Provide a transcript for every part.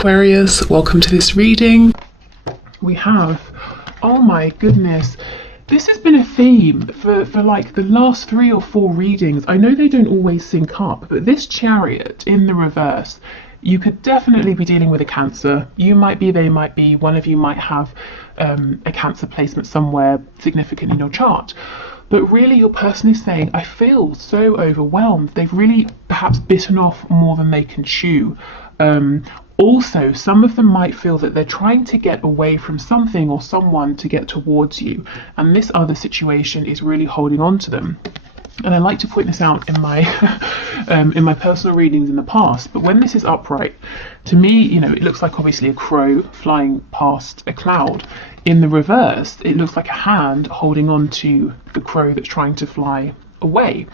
Aquarius, welcome to this reading. We have, oh my goodness, this has been a theme for like the last 3 or 4 readings. I know they don't always sync up, but this Chariot in the reverse, you could definitely be dealing with a Cancer. You might be, they might be, one of you might have a Cancer placement somewhere significant in your chart. But really your person is saying, I feel so overwhelmed. They've really perhaps bitten off more than they can chew. Also, some of them might feel that they're trying to get away from something or someone to get towards you, and this other situation is really holding on to them. And I like to point this out in my in my personal readings in the past, but when this is upright, to me, you know, it looks like obviously a crow flying past a cloud. In the reverse, it looks like a hand holding on to the crow that's trying to fly away.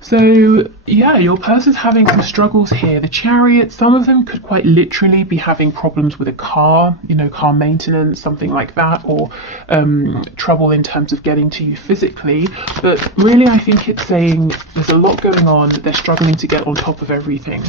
So yeah, your person's having some struggles here. The Chariot, some of them could quite literally be having problems with a car, you know, car maintenance, something like that, or trouble in terms of getting to you physically. But really, I think it's saying there's a lot going on. They're struggling to get on top of everything.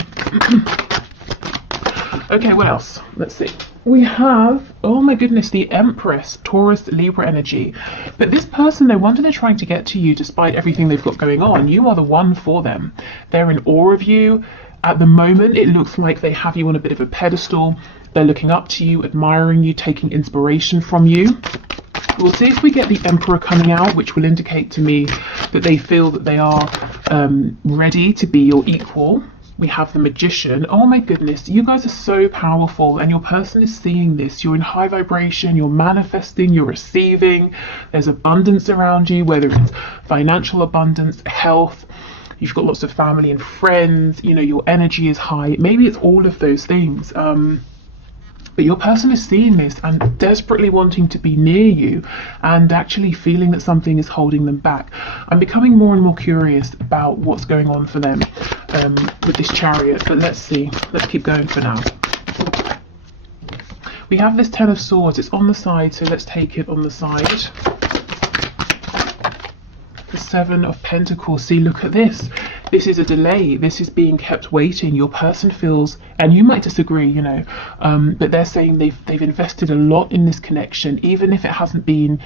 Okay, what else? Let's see. We have, oh my goodness, the Empress, Taurus, Libra energy. But this person, they're wanting to trying to get to you despite everything they've got going on. You are the one for them. They're in awe of you. At the moment, it looks like they have you on a bit of a pedestal. They're looking up to you, admiring you, taking inspiration from you. We'll see if we get the Emperor coming out, which will indicate to me that they feel that they are ready to be your equal. We have the Magician. Oh my goodness, you guys are so powerful, and your person is seeing this. You're in high vibration, you're manifesting, you're receiving. There's abundance around you, whether it's financial abundance, health, you've got lots of family and friends, you know, your energy is high. Maybe it's all of those things. But your person is seeing this and desperately wanting to be near you, and actually feeling that something is holding them back. I'm becoming more and more curious about what's going on for them with this Chariot, but let's see. Let's keep going for now. We have this Ten of Swords. It's on the side, so let's take it on the side. The Seven of Pentacles. See, look at this. This is a delay. This is being kept waiting. Your person feels, and you might disagree, you know, but they're saying they've invested a lot in this connection, even if it hasn't been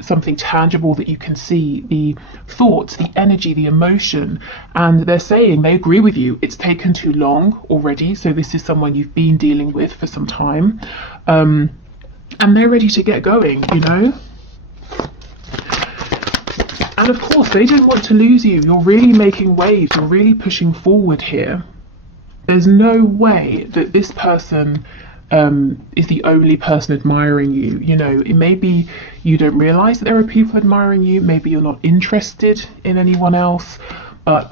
something tangible that you can see, the thoughts, the energy, the emotion. And they're saying they agree with you. It's taken too long already. So this is someone you've been dealing with for some time, and they're ready to get going, you know. And of course, they don't want to lose you. You're really making waves. You're really pushing forward here. There's no way that this person is the only person admiring you. You know, it may be you don't realize that there are people admiring you. Maybe you're not interested in anyone else. But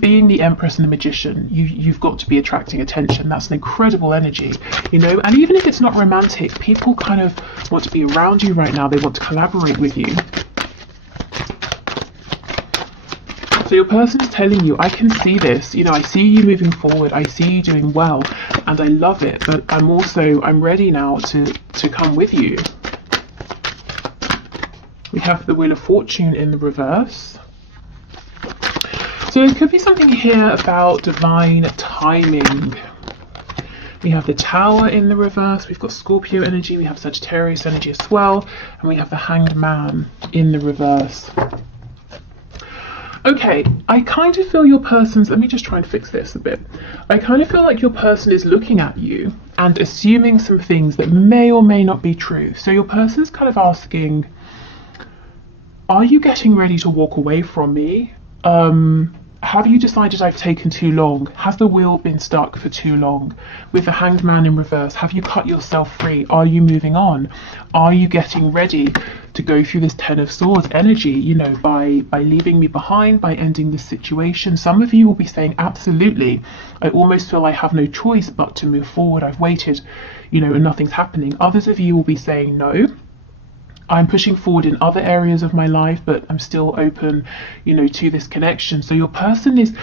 being the Empress and the Magician, you've got to be attracting attention. That's an incredible energy, you know. And even if it's not romantic, people kind of want to be around you right now. They want to collaborate with you. So your person is telling you, I can see this, you know, I see you moving forward, I see you doing well, and I love it, but I'm ready now to come with you. We have the Wheel of Fortune in the reverse. So there could be something here about divine timing. We have the Tower in the reverse, we've got Scorpio energy, we have Sagittarius energy as well, and we have the Hanged Man in the reverse. Okay, I kind of feel your person's, let me just try and fix this a bit. I kind of feel like your person is looking at you and assuming some things that may or may not be true. So your person's kind of asking, are you getting ready to walk away from me? Have you decided I've taken too long? Has the wheel been stuck for too long? With the Hanged Man in reverse, have you cut yourself free? Are you moving on? Are you getting ready to go through this Ten of Swords energy, you know, by leaving me behind, by ending this situation? Some of you will be saying, absolutely. I almost feel I have no choice but to move forward. I've waited, you know, and nothing's happening. Others of you will be saying, no. I'm pushing forward in other areas of my life, but I'm still open, you know, to this connection. So your person is,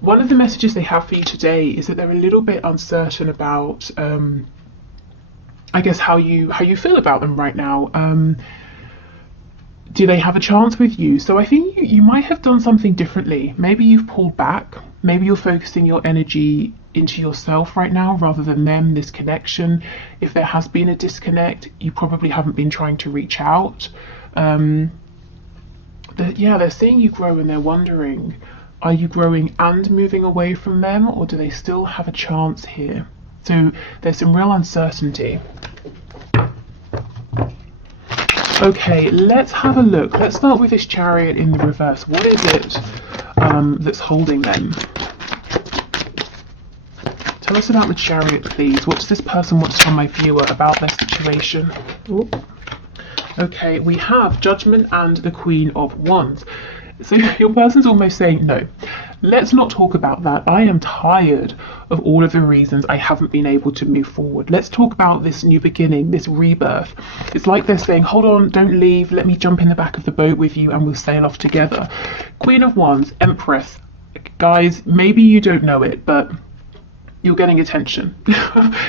one of the messages they have for you today is that they're a little bit uncertain about, I guess, how you feel about them right now. Do they have a chance with you? So I think you might have done something differently. Maybe you've pulled back. Maybe you're focusing your energy into yourself right now rather than them, this connection. If there has been a disconnect, you probably haven't been trying to reach out. They're seeing you grow and they're wondering, are you growing and moving away from them, or do they still have a chance here? So there's some real uncertainty. Okay, let's have a look. Let's start with this Chariot in the reverse. What is it that's holding them? Tell us about the Chariot, please. What does this person want to tell my viewer about their situation? Ooh. Okay, we have Judgment and the Queen of Wands. So your person's almost saying, no, let's not talk about that. I am tired of all of the reasons I haven't been able to move forward. Let's talk about this new beginning, this rebirth. It's like they're saying, hold on, don't leave. Let me jump in the back of the boat with you and we'll sail off together. Queen of Wands, Empress. Guys, maybe you don't know it, but you're getting attention.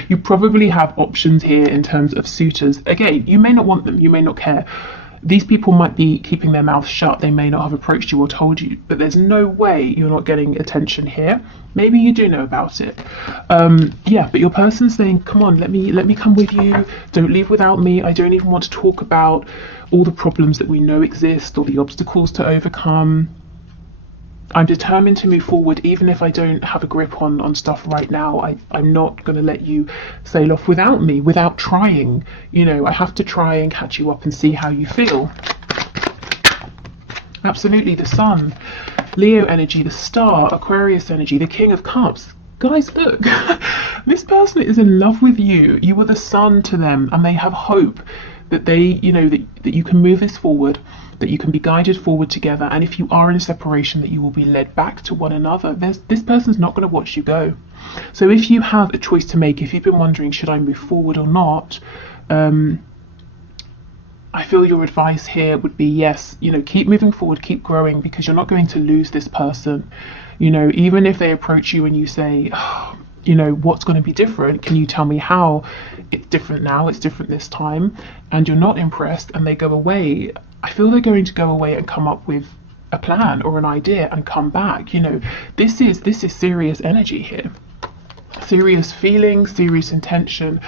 You probably have options here in terms of suitors. Again, you may not want them, you may not care. These people might be keeping their mouths shut, they may not have approached you or told you, but there's no way you're not getting attention here. Maybe you do know about it. But your person's saying, come on, let me come with you, don't leave without me. I don't even want to talk about all the problems that we know exist or the obstacles to overcome. I'm determined to move forward even if I don't have a grip on stuff right now. I'm not going to let you sail off without me, without trying. You know, I have to try and catch you up and see how you feel. Absolutely, the Sun, Leo energy, the Star, Aquarius energy, the King of Cups. Guys, look, this person is in love with you. You are the sun to them and they have hope that that you can move this forward, that you can be guided forward together, and if you are in separation, that you will be led back to one another. This person's not going to watch you go. So if you have a choice to make, if you've been wondering, should I move forward or not, I feel your advice here would be yes, keep moving forward, keep growing, because you're not going to lose this person. Even if they approach you and you say, what's going to be different? Can you tell me how it's different now? It's different this time. And you're not impressed and they go away. I feel they're going to go away and come up with a plan or an idea and come back. This is serious energy here. Serious feelings, serious intention.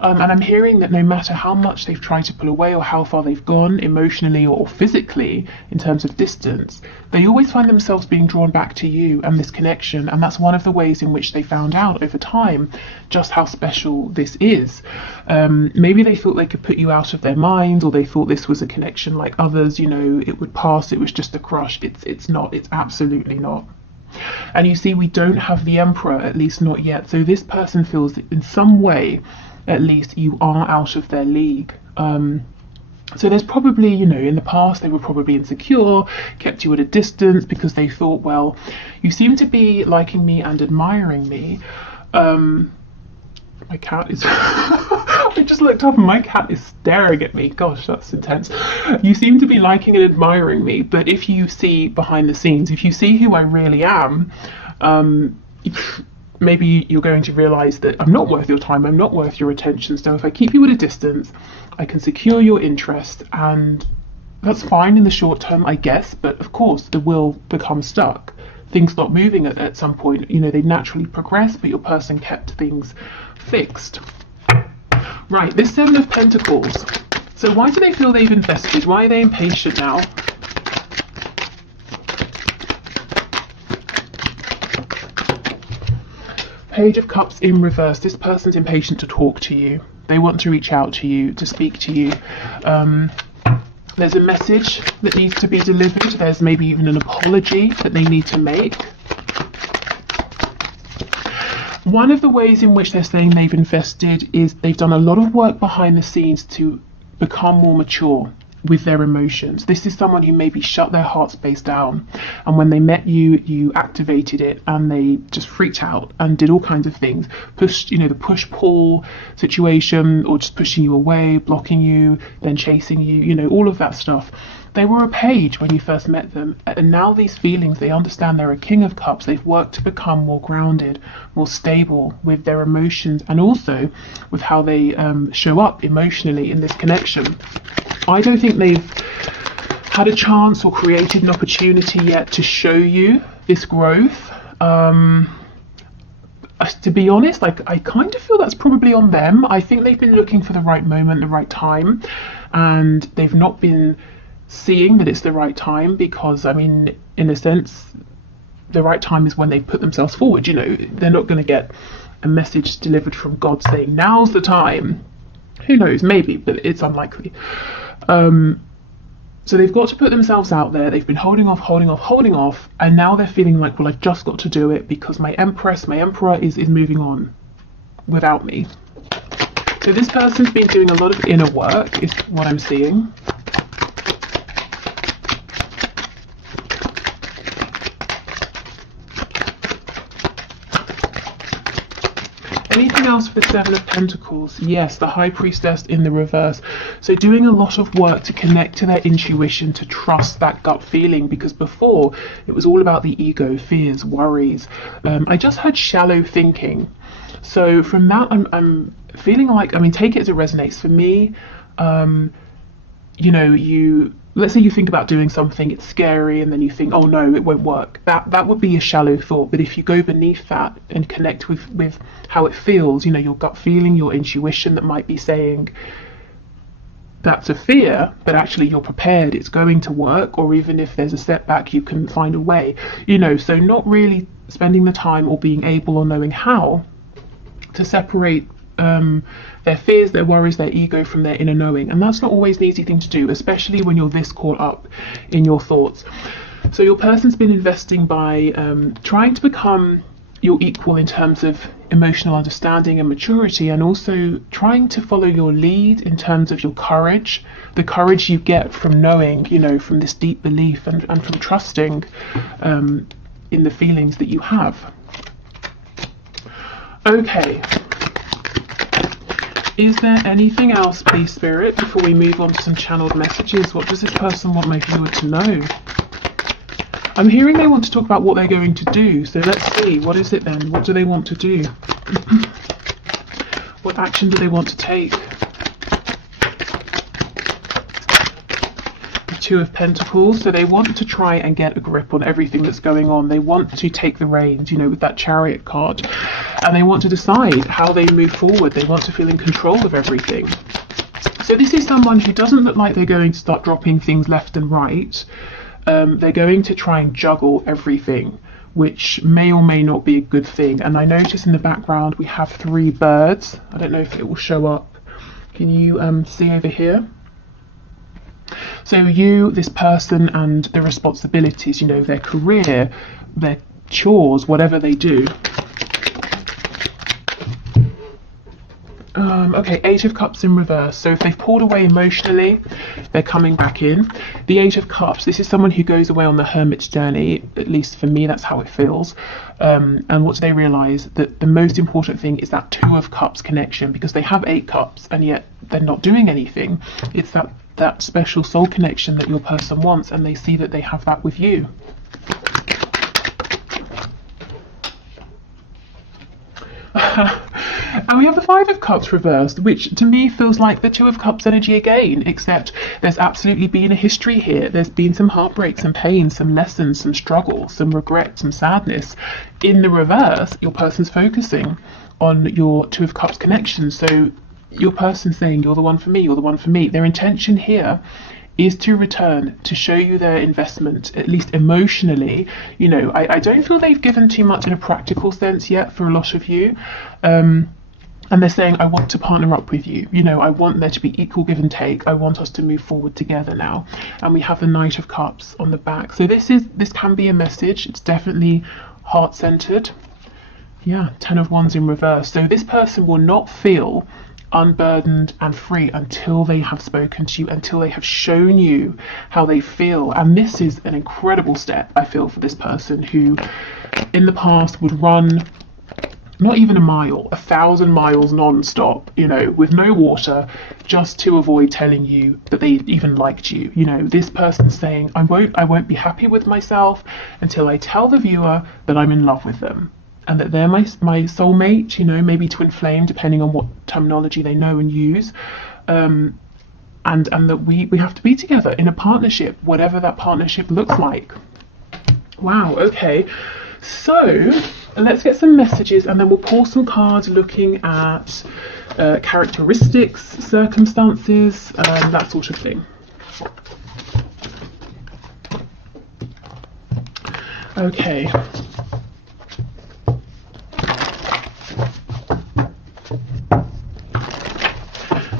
And I'm hearing that no matter how much they've tried to pull away or how far they've gone emotionally or physically in terms of distance, they always find themselves being drawn back to you and this connection. And that's one of the ways in which they found out over time just how special this is. Maybe they thought they could put you out of their mind, or they thought this was a connection like others, it would pass, it was just a crush. It's not, it's absolutely not. And you see, we don't have the Emperor, at least not yet. So this person feels that in some way, at least, you are out of their league. So there's probably, in the past, they were probably insecure, kept you at a distance because they thought, well, you seem to be liking me and admiring me. My cat is... I just looked up and my cat is staring at me. Gosh, that's intense. You seem to be liking and admiring me, but if you see behind the scenes, if you see who I really am, maybe you're going to realise that I'm not worth your time, I'm not worth your attention. So if I keep you at a distance, I can secure your interest, and that's fine in the short term, I guess, but of course the will becomes stuck. Things stop moving at some point. They naturally progress, but your person kept things fixed. Right, this Seven of Pentacles. So why do they feel they've invested? Why are they impatient now? Page of Cups in reverse. This person's impatient to talk to you. They want to reach out to you, to speak to you. There's a message that needs to be delivered. There's maybe even an apology that they need to make. One of the ways in which they're saying they've invested is they've done a lot of work behind the scenes to become more mature with their emotions. This is someone who maybe shut their heart space down, and when they met you, you activated it and they just freaked out and did all kinds of things. Pushed, the push-pull situation, or just pushing you away, blocking you, then chasing you, all of that stuff. They were a page when you first met them, and now these feelings, they understand they're a King of Cups. They've worked to become more grounded, more stable with their emotions, and also with how they show up emotionally in this connection. I don't think they've had a chance or created an opportunity yet to show you this growth. To be honest, like, I kind of feel that's probably on them. I think they've been looking for the right moment, the right time, and they've not been seeing that it's the right time, because, I mean, in a sense, the right time is when they put themselves forward. You know, they're not going to get a message delivered from God saying, now's the time. Who knows, maybe, but it's unlikely. So they've got to put themselves out there. They've been holding off, and now they're feeling like, well, I've just got to do it because my emperor is moving on without me. So this person's been doing a lot of inner work, is what I'm seeing. Anything else for the Seven of Pentacles? Yes, the High Priestess in the reverse. So doing a lot of work to connect to their intuition, to trust that gut feeling, because before it was all about the ego, fears, worries. I just had shallow thinking. So from that, I'm feeling like, I mean, take it as it resonates. For me, you know, let's say you think about doing something, it's scary, and then you think, oh no, it won't work. That would be a shallow thought. But if you go beneath that and connect with how it feels, you know, your gut feeling, your intuition that might be saying that's a fear, but actually you're prepared, it's going to work, or even if there's a setback, you can find a way, you know. So not really spending the time or being able or knowing how to separate their fears, their worries, their ego from their inner knowing. And that's not always an easy thing to do, especially when you're this caught up in your thoughts. So your person's been investing by trying to become your equal in terms of emotional understanding and maturity, and also trying to follow your lead in terms of your courage, the courage you get from knowing, you know, from this deep belief and from trusting in the feelings that you have. Okay. Is there anything else, please, Spirit, before we move on to some channeled messages? What does this person want my viewer to know? I'm hearing they want to talk about what they're going to do. So let's see. What is it then? What do they want to do? What action do they want to take? The Two of Pentacles. So they want to try and get a grip on everything that's going on. They want to take the reins, you know, with that Chariot card. And they want to decide how they move forward. They want to feel in control of everything. So this is someone who doesn't look like they're going to start dropping things left and right. They're going to try and juggle everything, which may or may not be a good thing. And I notice in the background we have 3 birds. I don't know if it will show up. Can you see over here? So you, this person, and the responsibilities, you know, their career, their chores, whatever they do. Okay, 8 of Cups in reverse. So if they've pulled away emotionally, they're coming back in. The 8 of Cups, this is someone who goes away on the hermit's journey. At least for me, that's how it feels. And what do they realise? That the most important thing is that 2 of Cups connection, because they have 8 cups and yet they're not doing anything. It's that special soul connection that your person wants, and they see that they have that with you. And we have the 5 of Cups reversed, which to me feels like the 2 of Cups energy again, except there's absolutely been a history here. There's been some heartbreak, some pain, some lessons, some struggle, some regret, some sadness. In the reverse, your person's focusing on your 2 of Cups connection. So your person's saying, you're the one for me, you're the one for me. Their intention here is to return, to show you their investment, at least emotionally. You know, I don't feel they've given too much in a practical sense yet for a lot of you. And they're saying, I want to partner up with you. You know, I want there to be equal give and take. I want us to move forward together now. And we have the Knight of Cups on the back. So this can be a message. It's definitely heart-centered. Yeah, 10 of Wands in reverse. So this person will not feel unburdened and free until they have spoken to you, until they have shown you how they feel. And this is an incredible step, I feel, for this person who in the past would run not even a mile, 1,000 miles non-stop, you know, with no water, just to avoid telling you that they even liked you. You know, this person's saying, I won't be happy with myself until I tell the viewer that I'm in love with them, and that they're my soulmate, you know, maybe twin flame, depending on what terminology they know and use, and that we have to be together in a partnership, whatever that partnership looks like. Wow, okay. So let's get some messages, and then we'll pull some cards looking at characteristics, circumstances, that sort of thing. Okay.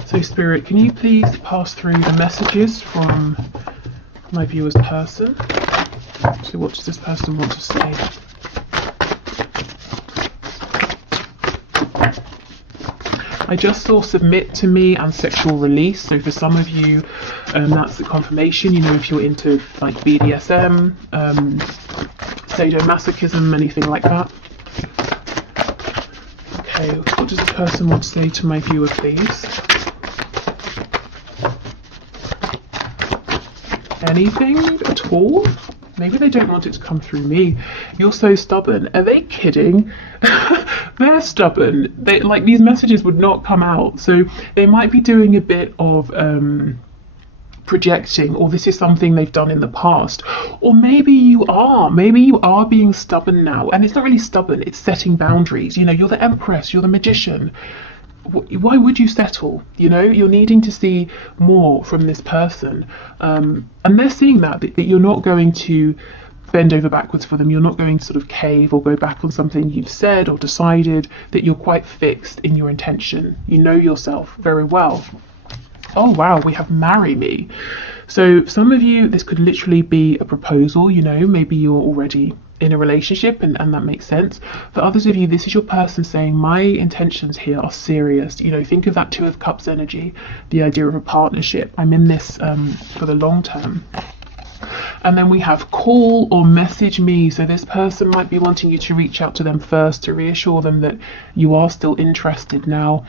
So Spirit, can you please pass through the messages from my viewer's person? So what does this person want to say? I just saw submit to me and sexual release. So for some of you, that's the confirmation. You know, if you're into like BDSM, sadomasochism, anything like that. Okay, what does the person want to say to my viewer, please? Anything at all? Maybe they don't want it to come through me. You're so stubborn. Are they kidding? They're stubborn. They, like, these messages would not come out. So they might be doing a bit of projecting, or this is something they've done in the past. Or maybe you are being stubborn now. And it's not really stubborn, it's setting boundaries. You know, you're the Empress, you're the Magician. Why would you settle? You know, you're needing to see more from this person, and they're seeing that you're not going to bend over backwards for them. You're not going to sort of cave or go back on something you've said or decided, that you're quite fixed in your intention. You know yourself very well. Oh wow, we have marry me. So some of you, this could literally be a proposal. You know, maybe you're already in a relationship and that makes sense. For others of you, this is your person saying, my intentions here are serious. You know, think of that Two of Cups energy, the idea of a partnership. I'm in this for the long term. And then we have call or message me. So this person might be wanting you to reach out to them first to reassure them that you are still interested. Now,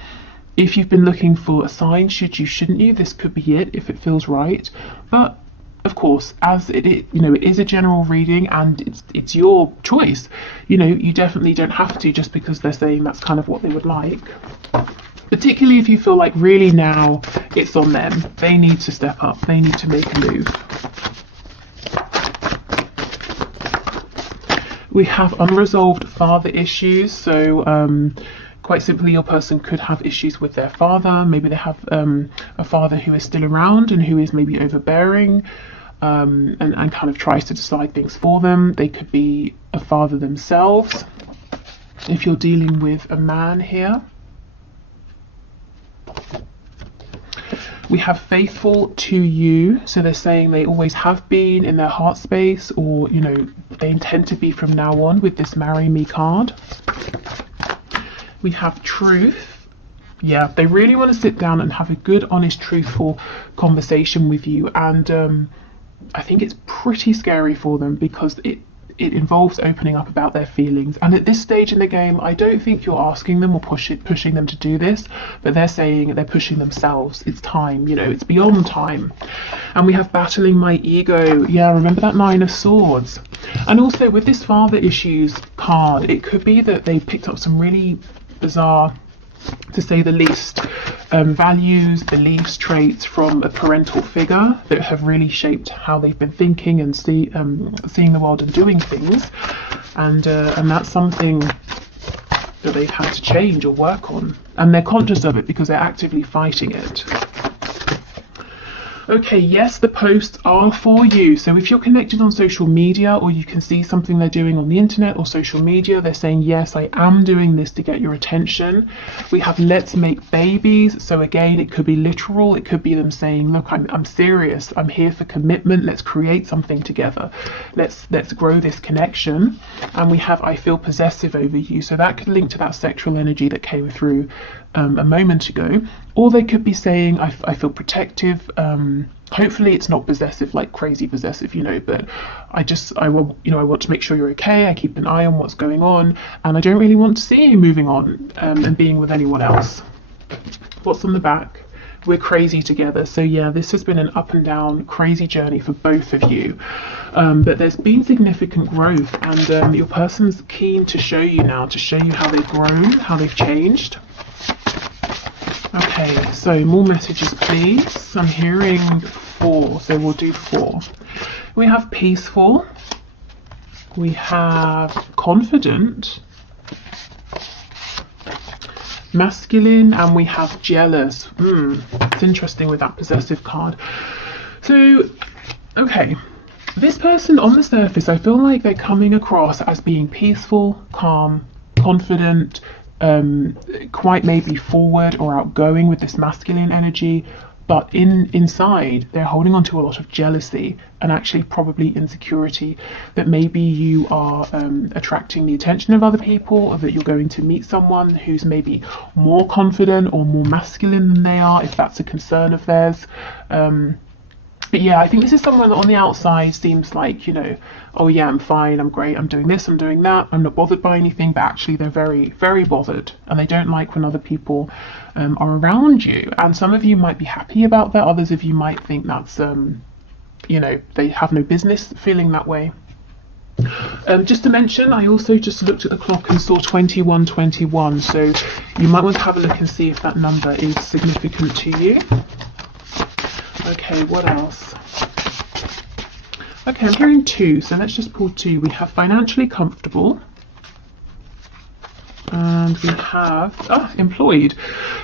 if you've been looking for a sign, shouldn't you, this could be it if it feels right. But of course, as it is a general reading and it's your choice. You know, you definitely don't have to just because they're saying that's kind of what they would like. Particularly if you feel like really now it's on them. They need to step up. They need to make a move. We have unresolved father issues. So quite simply, your person could have issues with their father. Maybe they have a father who is still around and who is maybe overbearing, and kind of tries to decide things for them. They could be a father themselves. If you're dealing with a man here. We have faithful to you. So they're saying they always have been in their heart space, or, you know, they intend to be from now on with this marry me card. We have truth. Yeah, they really want to sit down and have a good, honest, truthful conversation with you. And I think it's pretty scary for them because it involves opening up about their feelings. And at this stage in the game, I don't think you're asking them or pushing them to do this, but they're saying they're pushing themselves. It's time, you know, it's beyond time. And we have battling my ego. Yeah, remember that Nine of Swords. And also with this father issues card, it could be that they picked up some really bizarre, to say the least, values, beliefs, traits from a parental figure that have really shaped how they've been thinking and seeing the world and doing things, and that's something that they've had to change or work on, and they're conscious of it because they're actively fighting it. Okay, yes, the posts are for you. So if you're connected on social media, or you can see something they're doing on the internet or social media, they're saying, yes, I am doing this to get your attention. We have let's make babies. So again, it could be literal. It could be them saying, look, I'm serious. I'm here for commitment. Let's create something together. Let's grow this connection. And we have I feel possessive over you. So that could link to that sexual energy that came through a moment ago. Or they could be saying I feel protective. Hopefully it's not possessive, like crazy possessive, you know, but I want to make sure you're okay. I keep an eye on what's going on, and I don't really want to see you moving on and being with anyone else. What's on the back? We're crazy together. So yeah, this has been an up and down crazy journey for both of you, but there's been significant growth, and your person's keen to show you now, to show you how they've grown, how they've changed. Okay, so more messages, please. I'm hearing 4, so we'll do 4. We have peaceful. We have confident. Masculine, and we have jealous. It's interesting with that possessive card. So, okay, this person on the surface, I feel like they're coming across as being peaceful, calm, confident, quite maybe forward or outgoing with this masculine energy, but inside they're holding on to a lot of jealousy and actually probably insecurity that maybe you are attracting the attention of other people, or that you're going to meet someone who's maybe more confident or more masculine than they are, if that's a concern of theirs. But yeah, I think this is someone that on the outside seems like, you know, oh yeah, I'm fine, I'm great, I'm doing this, I'm doing that, I'm not bothered by anything, but actually they're very, very bothered, and they don't like when other people are around you. And some of you might be happy about that, others of you might think that's, you know, they have no business feeling that way. Just to mention, I also just looked at the clock and saw 2121, so you might want to have a look and see if that number is significant to you. Okay, what else? Okay, I'm hearing 2, so let's just pull 2. We have financially comfortable, and we have employed.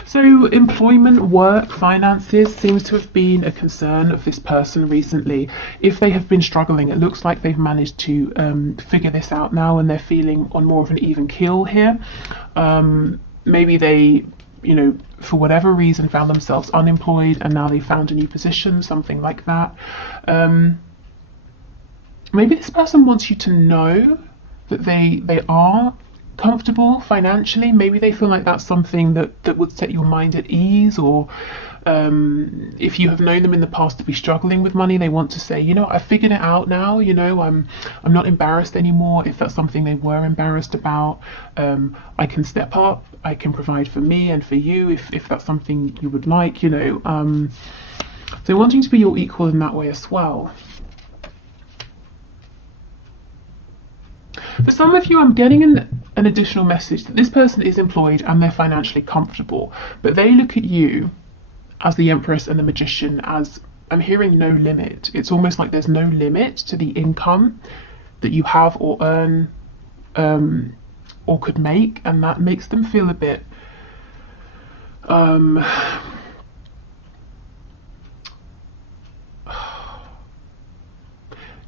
So employment, work, finances seems to have been a concern of this person recently. If they have been struggling, it looks like they've managed to figure this out now, and they're feeling on more of an even keel here. Maybe they, you know, for whatever reason found themselves unemployed and now they found a new position, something like that. Maybe this person wants you to know that they are comfortable financially. Maybe they feel like that's something that would set your mind at ease, or if you have known them in the past to be struggling with money, they want to say, you know, I figured it out now, you know, I'm not embarrassed anymore. If that's something they were embarrassed about, I can step up, I can provide for me and for you if that's something you would like, you know. So wanting to be your equal in that way as well. For some of you, I'm getting an additional message that this person is employed and they're financially comfortable, but they look at you as the Empress and the Magician as, I'm hearing, no limit. It's almost like there's no limit to the income that you have or earn or could make, and that makes them feel a bit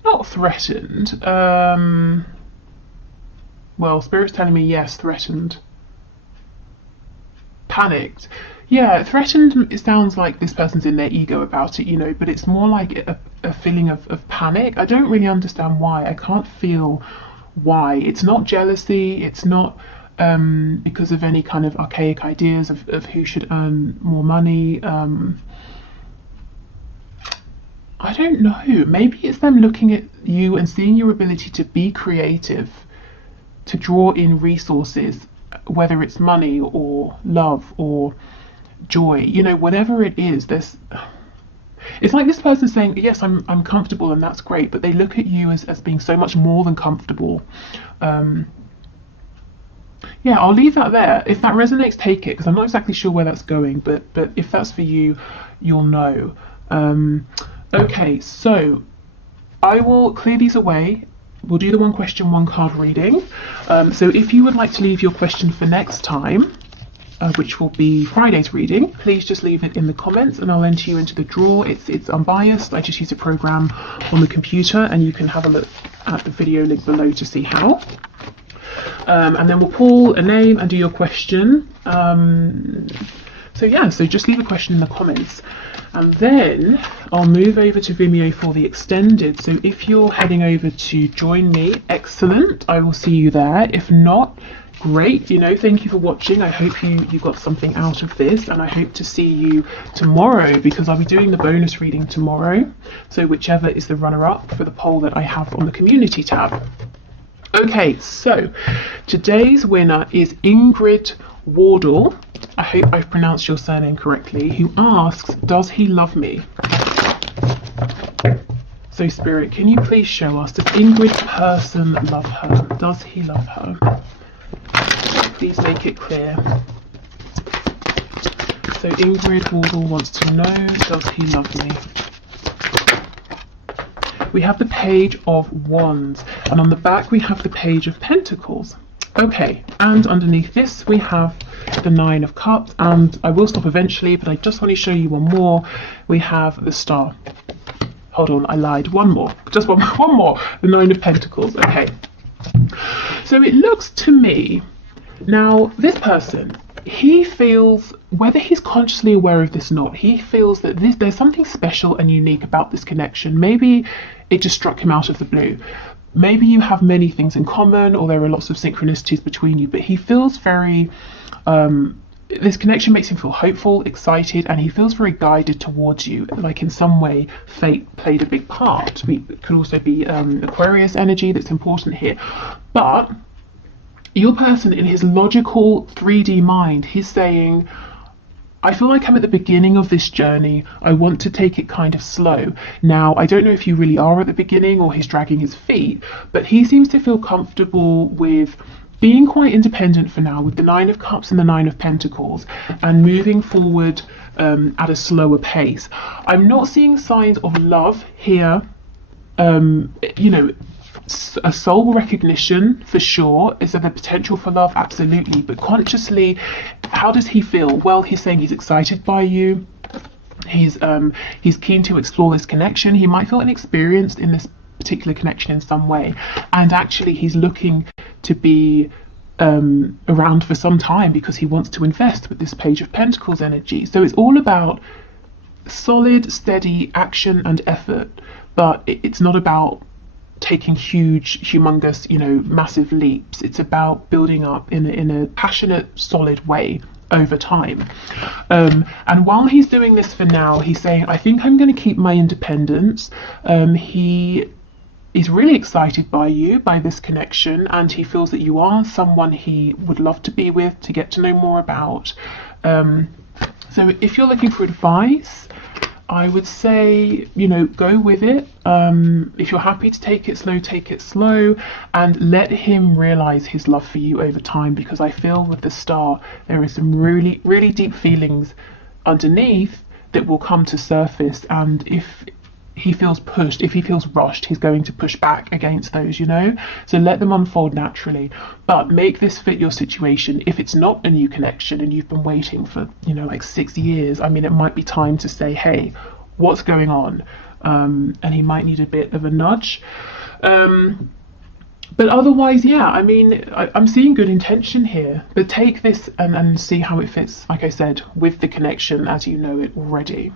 not threatened. Well, Spirit's telling me yes, threatened. Panicked. Yeah, threatened, it sounds like this person's in their ego about it, you know, but it's more like a feeling of panic. I don't really understand why. I can't feel why. It's not jealousy. It's not because of any kind of archaic ideas of who should earn more money. I don't know. Maybe it's them looking at you and seeing your ability to be creative, to draw in resources, whether it's money or love or joy, you know, whatever it is. It's like this person saying, yes, I'm comfortable and that's great, but they look at you as being so much more than comfortable. Yeah, I'll leave that there. If that resonates, take it, because I'm not exactly sure where that's going, but if that's for you, you'll know. Okay, so I will clear these away. We'll do the one question, one card reading. So if you would like to leave your question for next time, which will be Friday's reading, please just leave it in the comments and I'll enter you into the draw. It's unbiased. I just use a program on the computer, and you can have a look at the video link below to see how. And then we'll pull a name and do your question. So yeah, so just leave a question in the comments. And then I'll move over to Vimeo for the extended. So if you're heading over to join me, excellent, I will see you there. If not, great, you know, thank you for watching. I hope you got something out of this, and I hope to see you tomorrow, because I'll be doing the bonus reading tomorrow. So whichever is the runner-up for the poll that I have on the community tab. Okay, so today's winner is Ingrid Wardle. I hope I've pronounced your surname correctly, who asks, does he love me? So Spirit, can you please show us, does Ingrid person love her? Does he love her? Please make it clear. So Ingrid Wardle wants to know, does he love me? We have the Page of Wands, and on the back we have the Page of Pentacles. Okay, and underneath this we have the Nine of Cups, and I will stop eventually, but I just want to show you one more. We have the Star. Hold on, I lied. One more. Just one more. The Nine of Pentacles. Okay. So it looks to me, now this person, he feels, whether he's consciously aware of this or not, he feels that there's something special and unique about this connection. Maybe it just struck him out of the blue. Maybe you have many things in common, or there are lots of synchronicities between you, but he feels very, this connection makes him feel hopeful, excited, and he feels very guided towards you. Like in some way, fate played a big part. It could also be Aquarius energy that's important here. But your person, in his logical 3D mind, he's saying, I feel like I'm at the beginning of this journey. I want to take it kind of slow. Now, I don't know if you really are at the beginning or he's dragging his feet, but he seems to feel comfortable with being quite independent for now, with the Nine of Cups and the Nine of Pentacles, and moving forward at a slower pace. I'm not seeing signs of love here. You know, a soul recognition for sure. Is there the potential for love? Absolutely. But consciously, how does he feel? Well, he's saying he's excited by you. He's keen to explore this connection. He might feel inexperienced in this particular connection in some way, and actually he's looking to be around for some time because he wants to invest with this Page of Pentacles energy. So it's all about solid, steady action and effort, but it's not about taking huge, humongous, you know, massive leaps. It's about building up in a passionate, solid way over time. And while he's doing this for now, he's saying, I think I'm going to keep my independence. He is really excited by you, by this connection, and he feels that you are someone he would love to be with, to get to know more about. So if you're looking for advice, I would say, you know, go with it. If you're happy to take it slow, and let him realize his love for you over time, because I feel with the Star, there is some really, really deep feelings underneath that will come to surface. And if he feels pushed, if he feels rushed, he's going to push back against those, you know. So let them unfold naturally, but make this fit your situation. If it's not a new connection and you've been waiting for, you know, like 6 years, I mean, it might be time to say, hey, what's going on? And he might need a bit of a nudge. But otherwise, yeah, I mean, I'm seeing good intention here, but take this and see how it fits, like I said, with the connection as you know it already.